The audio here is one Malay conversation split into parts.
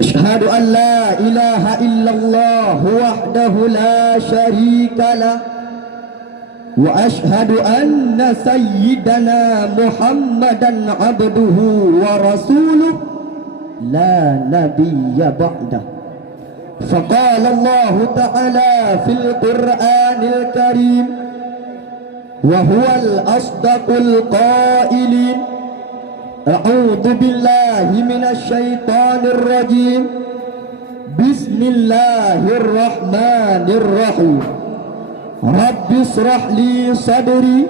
أشهد أن لا إله إلا الله وحده لا شريك له وأشهد أن سيدنا محمدا عبده ورسوله لا نبي بعده. فقال الله تعالى في القرآن الكريم وهو الأصدق القائلين أعوذ بالله من الشيطان الرجيم بسم الله الرحمن الرحيم رب اشرح لي صدري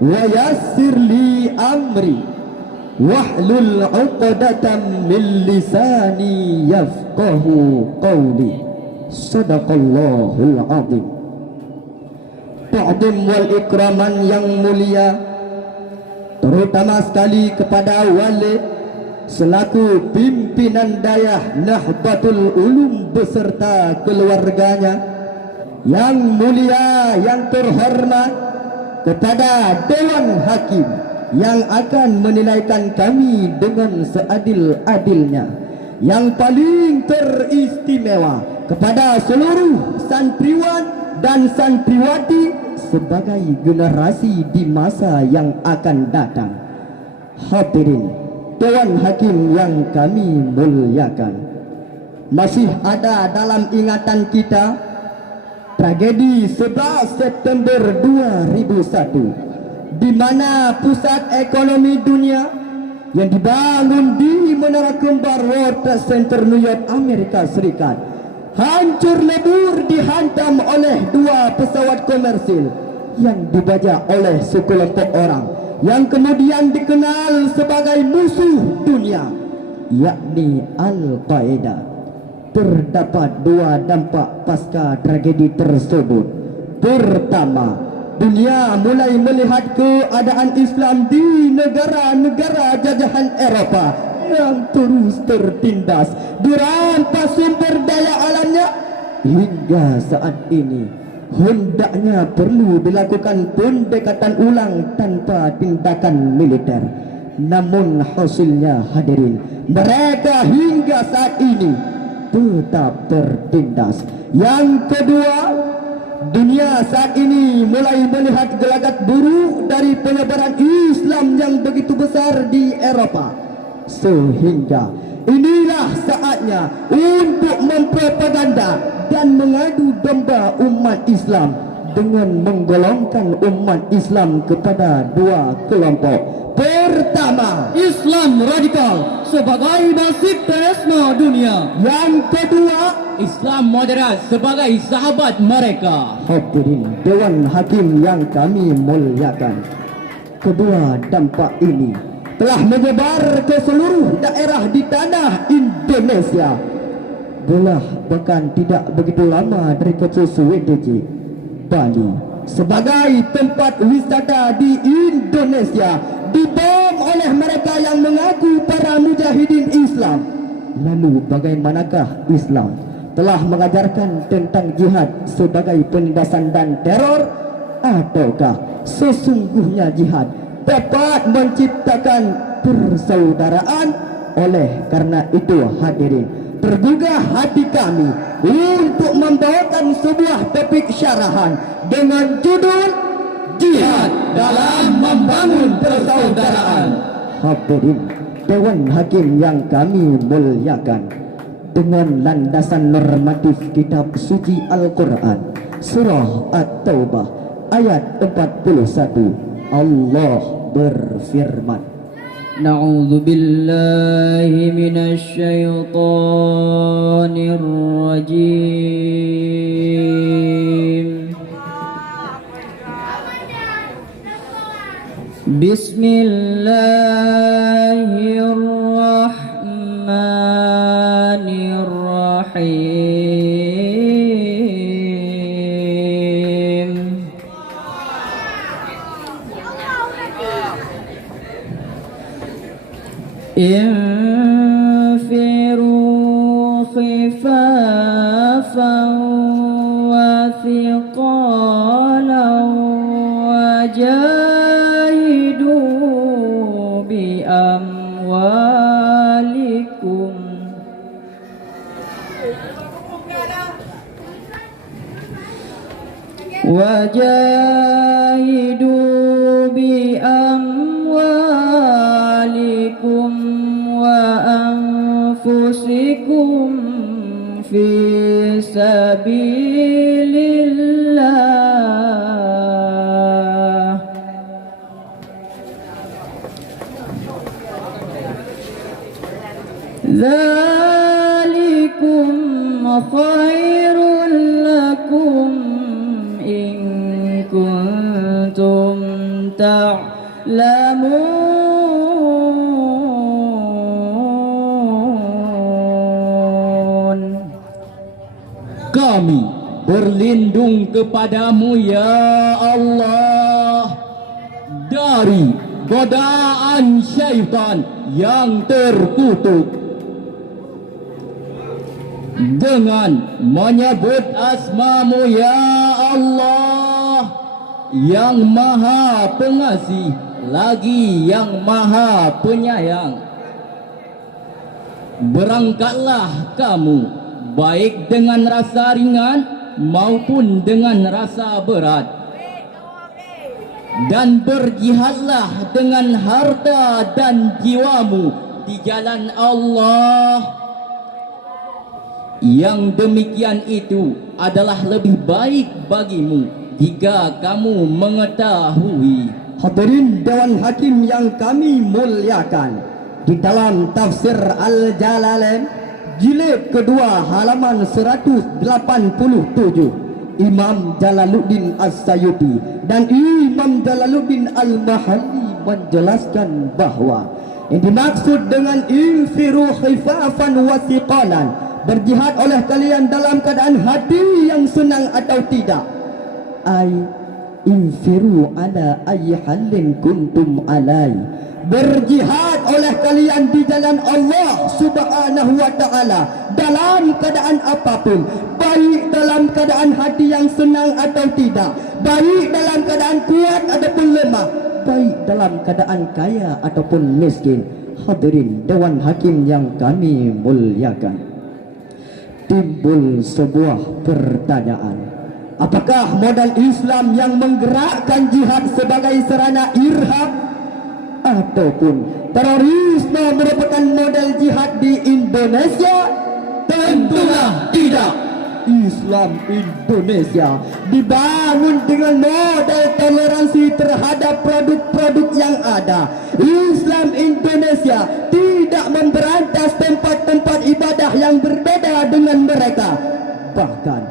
ويسر لي أمري واحلل عقدة من لساني يفقه قولي صدق الله العظيم. Ta'zim wal ikraman yang mulia, terutama sekali kepada Walid selaku pimpinan dayah Nahdlatul Ulum beserta keluarganya, yang mulia yang terhormat kepada Dewan Hakim yang akan menilaikan kami dengan seadil-adilnya, yang paling teristimewa kepada seluruh santriwan dan santriwati sebagai generasi di masa yang akan datang. Hadirin Dewan Hakim yang kami muliakan, masih ada dalam ingatan kita tragedi 11 September 2001, di mana pusat ekonomi dunia yang dibangun di Menara Kembar World Trade Center New York, Amerika Serikat, hancur lebur dihantam oleh dua pesawat komersil yang dibajak oleh sekelompok orang yang kemudian dikenal sebagai musuh dunia, yakni Al-Qaeda. Terdapat dua dampak pasca tragedi tersebut. Pertama, dunia mulai melihat keadaan Islam di negara-negara jajahan Eropah yang terus tertindas, dirampas sumber daya alamnya. Hingga saat ini hendaknya perlu dilakukan pendekatan ulang tanpa tindakan militer. Namun hasilnya, hadirin, mereka hingga saat ini tetap tertindas. Yang kedua, dunia saat ini mulai melihat gelagat buruk dari penyebaran Islam yang begitu besar di Eropah, sehingga inilah saatnya untuk mempropaganda dan mengadu domba umat Islam dengan menggolongkan umat Islam kepada dua kelompok. Pertama, Islam radikal sebagai basis terorisme dunia. Yang kedua, Islam moderat sebagai sahabat mereka. Hadirin Dewan Hakim yang kami muliakan, kedua dampak ini telah menyebar ke seluruh daerah di tanah Indonesia. Belah bahkan tidak begitu lama dari kecil WDJ Bali sebagai tempat wisata di Indonesia dibom oleh mereka yang mengaku para mujahidin Islam. Lalu bagaimanakah Islam telah mengajarkan tentang jihad sebagai penindasan dan teror, ataukah sesungguhnya jihad dapat menciptakan persaudaraan? Oleh karena itu, hadirin, tergugah hati kami untuk membawakan sebuah topik syarahan dengan judul Jihad dalam Membangun Persaudaraan. Hadirin Dewan Hakim yang kami muliakan, dengan landasan normatif kitab suci Al-Quran surah At-Taubah ayat 41, Allah berfirman, Na'udzu billahi minasy syaithanir rajim. Bismillahirrahmanirrahim. Infiru khifafan wa thiqalan wajahidu bi amwalikum بأموالكم وأنفسكم في سبيل الله ذلكم خير لكم إن كنتم تعلمون. Kami berlindung kepadamu ya Allah dari godaan syaitan yang terkutuk dengan menyebut asmamu ya Allah yang maha pengasih lagi yang maha penyayang. Berangkatlah kamu baik dengan rasa ringan maupun dengan rasa berat, dan berjihadlah dengan harta dan jiwamu di jalan Allah. Yang demikian itu adalah lebih baik bagimu jika kamu mengetahui. Hadirin Dewan Hakim yang kami muliakan, di dalam tafsir Al-Jalalain jilid kedua halaman 187, Imam Jalaluddin As-Sayuti dan Imam Jalaluddin Al-Mahalli menjelaskan bahawa yang dimaksud dengan infiru khifafan wa thiqalan, berjihad oleh kalian dalam keadaan hati yang senang atau tidak, ay infiru ala ayyi halin kuntum alai, berjihad oleh kalian di jalan Allah Subhanahu wa taala dalam keadaan apapun, baik dalam keadaan hati yang senang atau tidak, baik dalam keadaan kuat ataupun lemah, baik dalam keadaan kaya ataupun miskin. Hadirin Dewan Hakim yang kami muliakan, timbul sebuah pertanyaan, apakah modal Islam yang menggerakkan jihad sebagai sarana irhab ataupun terorisme merupakan modal jihad di Indonesia? Tentulah tidak. Islam Indonesia dibangun dengan modal toleransi terhadap produk-produk yang ada. Islam Indonesia tidak memberantas tempat-tempat ibadah yang berbeda dengan mereka. Bahkan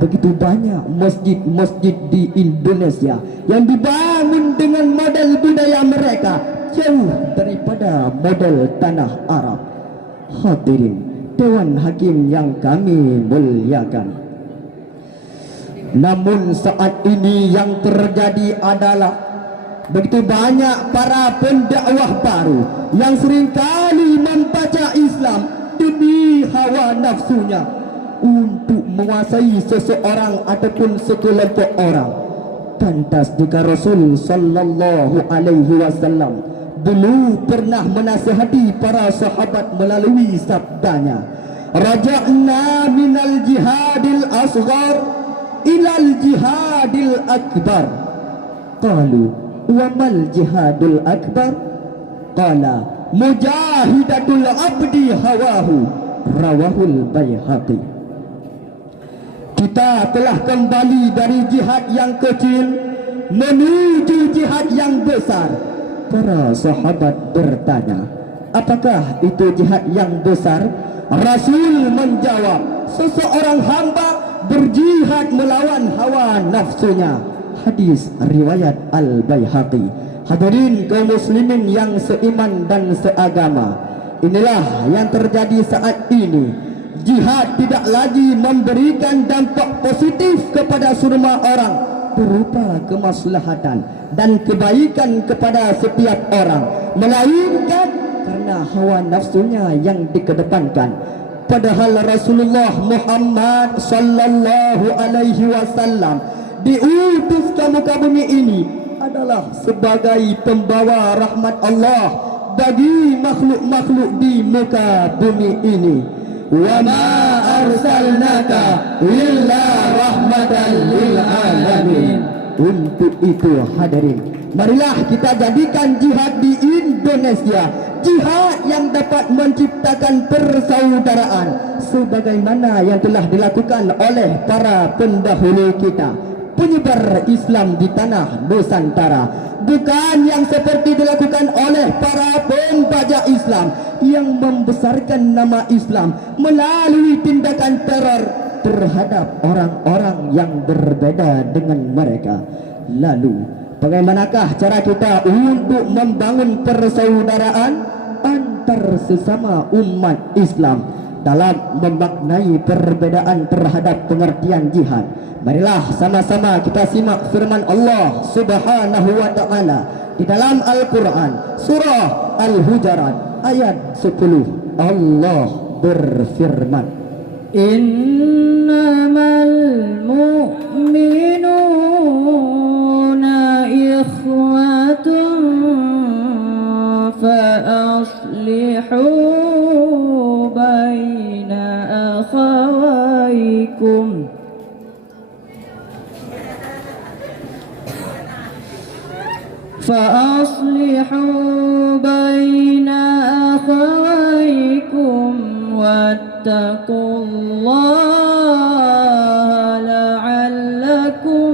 begitu banyak masjid-masjid di Indonesia yang dibangun dengan model budaya mereka jauh daripada model tanah Arab. Hadirin Dewan Hakim yang kami muliakan, namun saat ini yang terjadi adalah begitu banyak para pendakwah baru yang seringkali membaca Islam demi hawa nafsunya untuk menguasai seseorang ataupun sekelompok orang. Pantas jika Rasul sallallahu alaihi wasallam dulu pernah menasihati para sahabat melalui sabdanya, raja'na minal jihadil asghar ilal jihadil akbar. Qalu wa mal jihadul akbar? Qala mujahidatul abdi hawahu, rawahul Baihaqi. Kita telah kembali dari jihad yang kecil menuju jihad yang besar. Para sahabat bertanya, apakah itu jihad yang besar? Rasul menjawab, seseorang hamba berjihad melawan hawa nafsunya. Hadis riwayat Al-Baihaqi. Hadirin kaum muslimin yang seiman dan seagama, inilah yang terjadi saat ini. Jihad tidak lagi memberikan dampak positif kepada semua orang berupa kemaslahatan dan kebaikan kepada setiap orang, melainkan karena hawa nafsunya yang dikedepankan. Padahal Rasulullah Muhammad sallallahu alaihi wasallam diutus ke muka bumi ini adalah sebagai pembawa rahmat Allah bagi makhluk-makhluk di muka bumi ini. Wa ma arsalnaka illa rahmatan lil alamin. Untuk itu hadirin, Marilah kita jadikan jihad di Indonesia jihad yang dapat menciptakan persaudaraan sebagaimana yang telah dilakukan oleh para pendahulu kita, penyebar Islam di tanah Nusantara, bukan yang seperti dilakukan oleh para pembajak Islam yang membesarkan nama Islam melalui tindakan teror terhadap orang-orang yang berbeda dengan mereka. Lalu, bagaimanakah cara kita untuk membangun persaudaraan antar sesama umat Islam dalam memaknai perbedaan terhadap pengertian jihad? Marilah sama-sama kita simak firman Allah Subhanahu wa taala di dalam Al-Quran surah Al-Hujurat ayat 10. Allah berfirman, Innamal mu'minuna ikhwatun fa aslihu baina akhawaykum فأصلحوا بين أخويكم واتقوا الله لعلكم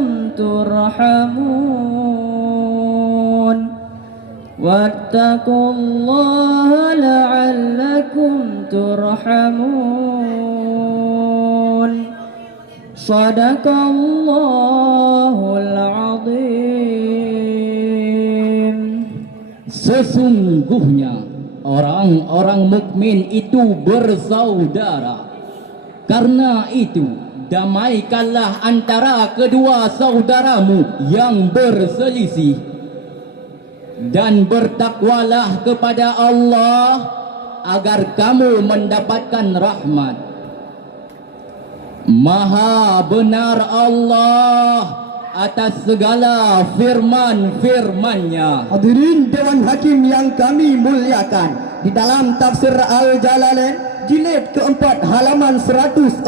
ترحمون واتقوا الله لعلكم ترحمون صدق الله العظيم. Sesungguhnya orang-orang mukmin itu bersaudara. Karena itu, damaikanlah antara kedua saudaramu yang berselisih dan bertakwalah kepada Allah agar kamu mendapatkan rahmat. Maha benar Allah atas segala firman-firman-Nya. Hadirin Dewan Hakim yang kami muliakan, di dalam tafsir Al-Jalalain jilid keempat halaman 142,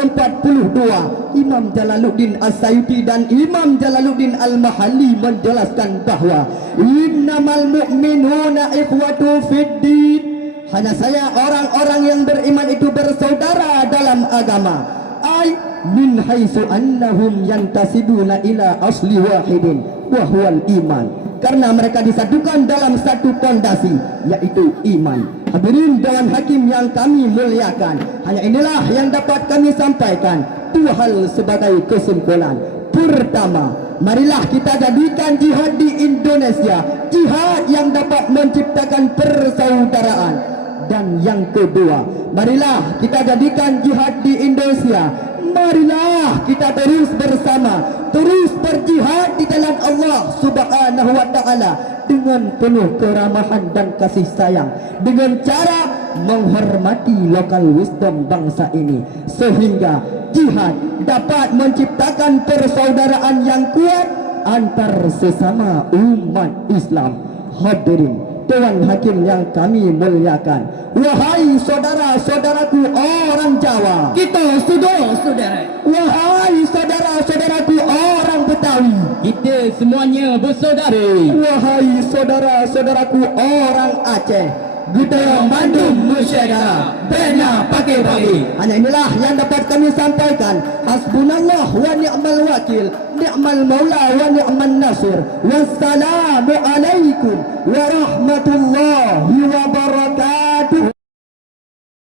Imam Jalaluddin As-Sayuti dan Imam Jalaluddin Al-Mahalli menjelaskan bahawa innamal mu'minuna ikhwatu fiddin, hanya saya orang-orang yang beriman itu bersaudara dalam agama, ay min haitsu annahum yantasibuna ila asli wahidin wa huwal iman, karena mereka disatukan dalam satu pondasi yaitu iman. Hadirin Dewan Hakim yang kami muliakan, hanya inilah yang dapat kami sampaikan dua hal sebagai kesimpulan. Pertama, marilah kita jadikan jihad di Indonesia jihad yang dapat menciptakan persaudaraan. Dan yang kedua, marilah kita jadikan jihad di Indonesia, marilah kita terus bersama, terus berjihad di jalan Allah Subhanahu wa taala dengan penuh keramahan dan kasih sayang, dengan cara menghormati lokal wisdom bangsa ini, sehingga jihad dapat menciptakan persaudaraan yang kuat antar sesama umat Islam. Hadirin Dewan Hakim yang kami muliakan, wahai saudara-saudaraku orang Jawa, Kita setuju, saudara. wahai saudara-saudaraku orang Betawi, Kita semuanya bersaudara. wahai saudara-saudaraku orang Aceh, budaya Bandung Musyawarah bina pakai bagi. Hanya inilah yang dapat kami sampaikan. Hasbunallah wa ni'mal wakil, ni'mal maula wa ni'man nasir. Wassalamu alaikum warahmatullahi wabarakatuh.